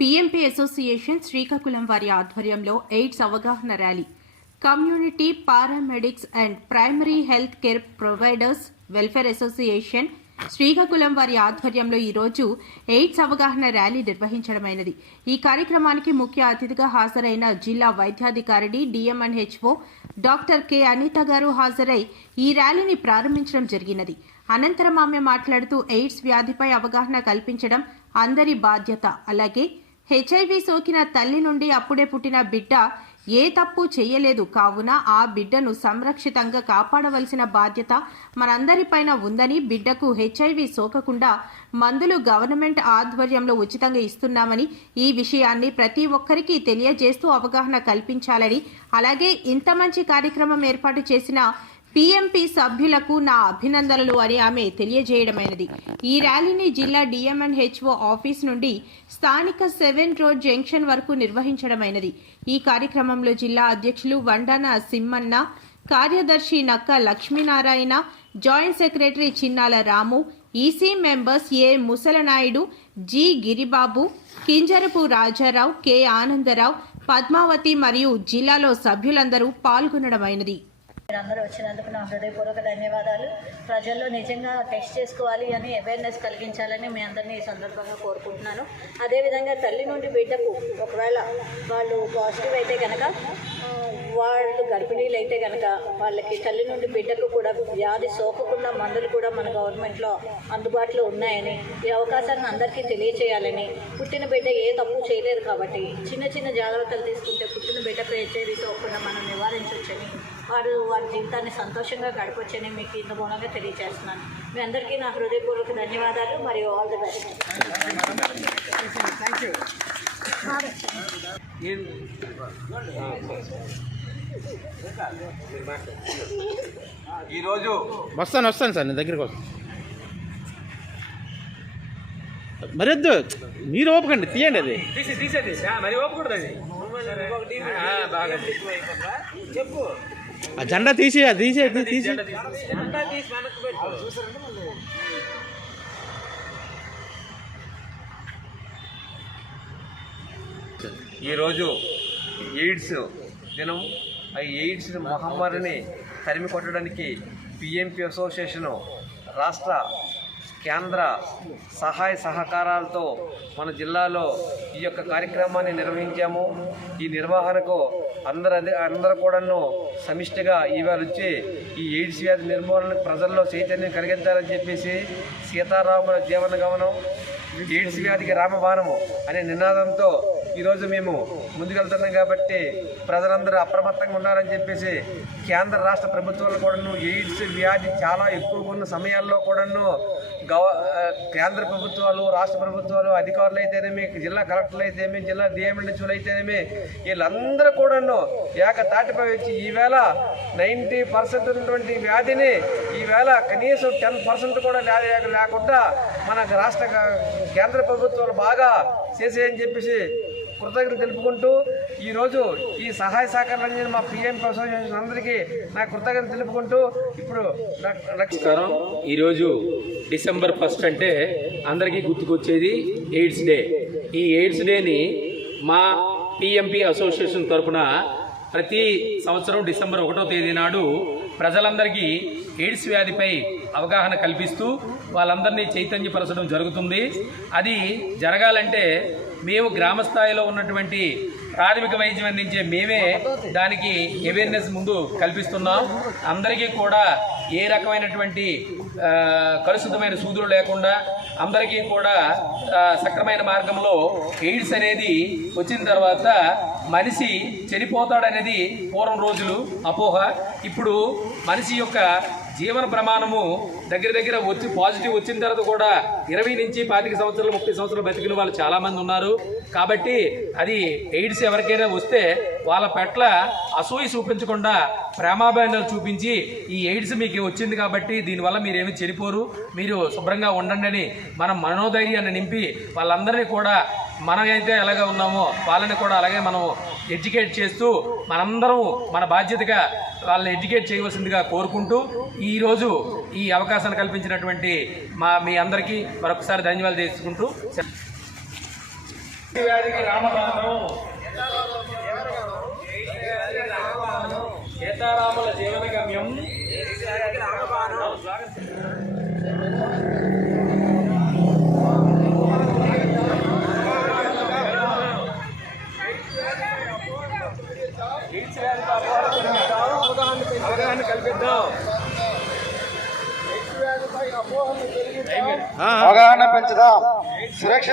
PMP association Srikakulam వారి ఆధ్వర్యంలో AIDS అవగాహన rally. Community paramedics and primary health care providers welfare association Srikakulam వారి ఆధ్వర్యంలో ఈరోజు ఎయిడ్స్ అవగాహన ర్యాలీ నిర్వహించడమైనది. ఈ కార్యక్రమానికి ముఖ్య అతిథిగా హాజరైన జిల్లా వైద్యాధికారిని డిఎంఎన్హెచ్ఓ డాక్టర్ కె అనిత గారు హాజరై ఈ ర్యాలీని ప్రారంభించడం జరిగినది. అనంతరం ఆమె మాట్లాడుతూ ఎయిడ్స్ వ్యాధిపై అవగాహన కల్పించడం అందరి బాధ్యత. అలాగే హెచ్ఐవి సోకిన తల్లి నుండి అప్పుడే పుట్టిన బిడ్డ ఏ తప్పు చేయలేదు. కావున ఆ బిడ్డను సంరక్షితంగా కాపాడవలసిన బాధ్యత మనందరిపైన ఉందని బిడ్డకు హెచ్ఐవి సోకకుండా మందులు గవర్నమెంట్ ఆధ్వర్యంలో ఉచితంగా ఇస్తున్నామని ఈ విషయాన్ని ప్రతి ఒక్కరికి తెలియజేస్తూ అవగాహన కల్పించాలని అలాగే ఇంత మంచి కార్యక్రమం ఏర్పాటు చేసిన పీఎంపీ సభ్యులకు నా అభినందనలు అని ఆమె తెలియజేయడమైనది. ఈ ర్యాలీని జిల్లా డిఎంఎన్హెచ్ఓ ఆఫీస్ నుండి స్థానిక సెవెన్ రోడ్ జంక్షన్ వరకు నిర్వహించడమైనది. ఈ కార్యక్రమంలో జిల్లా అధ్యక్షులు వండన సిమ్మన్న కార్యదర్శి Nakka Lakshminarayana joint secretary Chinnala Ramu EC members A Musalanaidu G Giribabu Kinjarapu Rajarao K Anandarao Padmavathi మరియు జిల్లాలో సభ్యులందరూ పాల్గొనడమైనది. మీరందరూ వచ్చినందుకు నా హృదయపూర్వక ధన్యవాదాలు. ప్రజల్లో నిజంగా టెస్ట్ చేసుకోవాలి అని అవేర్నెస్ కలిగించాలని మీ అందరినీ ఈ సందర్భంగా కోరుకుంటున్నాను. అదేవిధంగా తల్లి నుండి బిడ్డకు ఒకవేళ వాళ్ళు పాజిటివ్ అయితే కనుక వాళ్ళు గర్భిణీలు అయితే కనుక వాళ్ళకి తల్లి నుండి బిడ్డకు కూడా వ్యాధి సోకకుండా మందులు కూడా మన గవర్నమెంట్లో అందుబాటులో ఉన్నాయని ఈ అవకాశాన్ని అందరికీ తెలియచేయాలని పుట్టిన బిడ్డ ఏ తప్పు చేయలేదు కాబట్టి చిన్న చిన్న జాగ్రత్తలు తీసుకుంటే పుట్టిన బిడ్డకు హెచ్ఐవి సోకకుండా మనం నివారించవచ్చని వారు వారి జీవితాన్ని సంతోషంగా గడపొచ్చని మీకు ఇంత మూలంగా తెలియజేస్తున్నాను. మీ అందరికీ నా హృదయపూర్వక ధన్యవాదాలు మరియు ఆల్ ది బెస్ట్ ఈరోజు వస్తాను వస్తాను సార్ నేను దగ్గరికి వస్తాను. మరి వద్దు మీరు ఓపకండి తీయండి అది. తీసి తీసేది. మరి ఓపకూడదు అది. ఆ, బాగా. చెప్పు. ఆ జెండా తీసి అది తీసి తీసి ఈరోజు ఎయిడ్స్ దినం. ఆ ఎయిడ్స్ మహమ్మారిని తరిమి కొట్టడానికి పిఎంపి అసోసియేషను రాష్ట్ర కేంద్ర సహాయ సహకారాలతో మన జిల్లాలో ఈ యొక్క కార్యక్రమాన్ని నిర్వహించాము. ఈ నిర్వహణకు అందరు అదే అందరూ కూడాను సమిష్టిగా ఇవాళ వచ్చి ఈ ఎయిడ్స్ వ్యాధి నిర్మూలన ప్రజల్లో చైతన్యం కలిగించాలని చెప్పేసి సీతారాముల జీవన గమనం ఎయిడ్స్ వ్యాధికి రామబాణము అనే నినాదంతో ఈరోజు మేము ముందుకెళ్తున్నాం కాబట్టి ప్రజలందరూ అప్రమత్తంగా ఉన్నారని చెప్పేసి కేంద్ర రాష్ట్ర ప్రభుత్వాలు కూడాను ఎయిడ్స్ వ్యాధి చాలా ఎక్కువగా ఉన్న సమయాల్లో కూడాను గవ కేంద్ర ప్రభుత్వాలు రాష్ట్ర ప్రభుత్వాలు అధికారులు అయితేనేమి జిల్లా కలెక్టర్లు అయితేనేమి జిల్లా డిఎంఎన్హెచ్ఓలు అయితేనేమి వీళ్ళందరూ కూడాను ఏక తాటిపై వచ్చి ఈవేళ నైంటీ పర్సెంట్ ఉన్నటువంటి వ్యాధిని ఈవేళ కనీసం టెన్ పర్సెంట్ కూడా లే- లేకుండా మన రాష్ట్ర కేంద్ర ప్రభుత్వాలు బాగా చేసేయని చెప్పేసి కృతజ్ఞత తెలుపుకుంటూ ఈరోజు ఈ సహాయ సహకారాలు మా పిఎం అసోసియేషన్ అందరికీ నా కృతజ్ఞత తెలుపుకుంటూ ఇప్పుడు నమస్కారం. ఈరోజు డిసెంబర్ ఫస్ట్ అంటే అందరికీ గుర్తుకొచ్చేది ఎయిడ్స్ డే. ఈ ఎయిడ్స్ డేని మా పిఎంపి అసోసియేషన్ తరఫున ప్రతి సంవత్సరం డిసెంబర్ ఒకటో తేదీ నాడు ప్రజలందరికీ ఎయిడ్స్ వ్యాధిపై అవగాహన కల్పిస్తూ వాళ్ళందరినీ చైతన్యపరచడం జరుగుతుంది. అది జరగాలంటే మేము గ్రామ స్థాయిలో ఉన్నటువంటి ప్రాథమిక వైద్యం అందించే మేమే దానికి అవేర్నెస్ ముందు కల్పిస్తున్నాం. అందరికీ కూడా ఏ రకమైనటువంటి కలుషితమైన సూదులు లేకుండా అందరికీ కూడా సక్రమైన మార్గంలో ఎయిడ్స్ అనేది వచ్చిన తర్వాత మనిషి చనిపోతాడనేది పూర్వం రోజులు అపోహ. ఇప్పుడు మనిషి యొక్క జీవన ప్రమాణము దగ్గర దగ్గర వచ్చి పాజిటివ్ వచ్చిన తర్వాత కూడా ఇరవై నుంచి పాతిక సంవత్సరాలు ముప్పై సంవత్సరాలు బతికిన వాళ్ళు చాలామంది ఉన్నారు. కాబట్టి అది ఎయిడ్స్ ఎవరికైనా వస్తే వాళ్ళ పట్ల అసూయ చూపించకుండా ప్రేమాభిమానాలు చూపించి ఈ ఎయిడ్స్ మీకు వచ్చింది కాబట్టి దీనివల్ల మీరేమి చనిపోరు మీరు శుభ్రంగా ఉండండి అని మనం మనోధైర్యాన్ని నింపి వాళ్ళందరినీ కూడా మనం అయితే ఎలాగ ఉన్నామో వాళ్ళని కూడా అలాగే మనము ఎడ్యుకేట్ చేస్తూ మనందరం మన బాధ్యతగా వాళ్ళని ఎడ్యుకేట్ చేయవలసిందిగా కోరుకుంటూ ఈరోజు ఈ అవకాశాన్ని కల్పించినటువంటి మా మీ అందరికీ మరొకసారి ధన్యవాదాలు చేసుకుంటూ వ్యాధికి రామబాణం సీతారాముల జీవన గమ్యం అవగాహన కల్పిద్దాం. అవగాహన పెంచుదాం సురక్ష